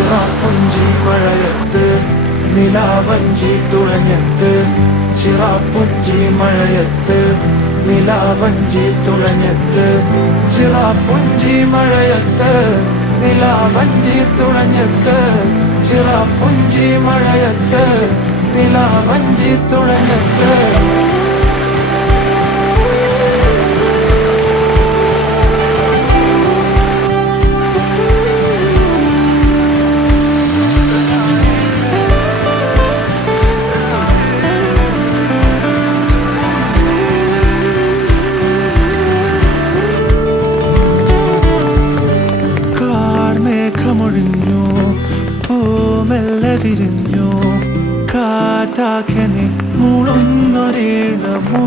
ചിറാപ്പുഞ്ചി മഴയത്ത് നിലാവഞ്ചി തുഴഞ്ഞത്ത്, ചിറാപ്പുഞ്ചി മഴയത്ത് നിലാവഞ്ചി തുഴഞ്ഞത്ത്, ചിറാപ്പുഞ്ചി മഴയത്ത് നിലാവഞ്ചി തുഴഞ്ഞത്ത്, ചിറാപ്പുഞ്ചി മഴയത്ത് നിലാവഞ്ചി തുഴഞ്ഞത്ത്. മേഘമൊഴിഞ്ഞു, പൂമെല്ലെ വിരിഞ്ഞു, കാറ്റാകെ നീ മൂളുന്നൊരീണമോ.